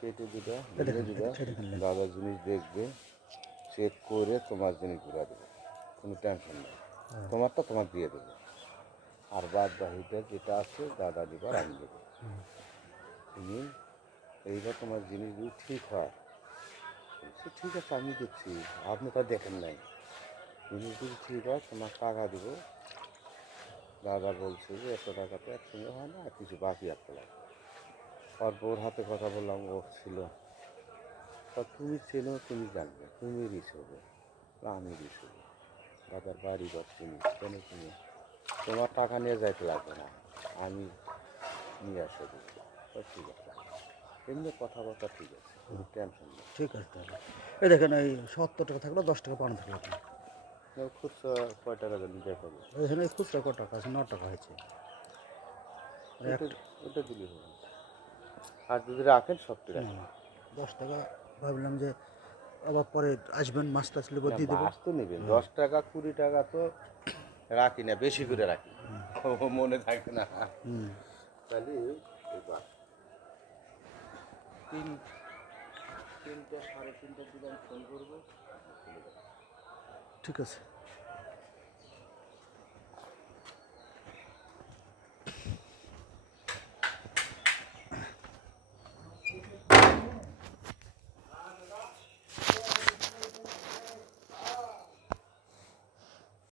কেটে দিবা, ভেঙে দিবা, দাদা জিনিস দেখবে, চেক করে তোমার জিনিস ঘুরা দেবে, কোনো টেনশন নেই। তোমারটা তোমার দিয়ে দেবে, আর বাদ বাকিটা যেটা আছে দাদা দিবার আমি দেবো। তুমি এইবার তোমার জিনিস যদি ঠিক হয়, সে ঠিক আছে আমি দিচ্ছি, আপনি তো দেখেন নাই, জিনিস যদি ঠিক হয় তোমার টাকা দেবো। দাদা বলছে যে এত টাকা তো একসঙ্গে হয় না, কিছু বাকি রাখতে লাগবে। তারপর ওর হাতে কথা বললাম, ও ছিল, তা তুমি চেনো, তুমি জানবে, তুমি রিস হবে, আমি রিস হবো। দাদার বাড়ি ঘর চিনি, কেন তুমি, তোমার টাকা নিয়ে যাইতে লাগবে না, আমি নিয়ে আসে দেবো। ঠিক আছে, এমনি কথাবার্তা ঠিক আছে, কোনো টেনশন নেই। ঠিক আছে তাহলে। এই দেখেন এই ৭০ টাকা থাকলো, 10 টাকা পাওনা থাকলো আপনার। খুচরা কয় টাকা দেন দেখাবো? এখানে খুচরা কত টাকা আছে? 9 টাকা হয়েছে। আর এটা একটা এটা দিলে হবে, আর যদি রাখেন সবটি রাখেন। 10 টাকা ভাবলাম যে আবার পরে আসবেন, মাছ টাছ নেবো, না দিয়ে দেবো। মাছ তো নেবেন, 10 টাকা 20 টাকা তো রাখি না, বেশি করে রাখি, ও মনে থাকে না। তাহলে এবার তিনটা 3:30টার দিকে আমি ফোন করবো, ঠিক আছে।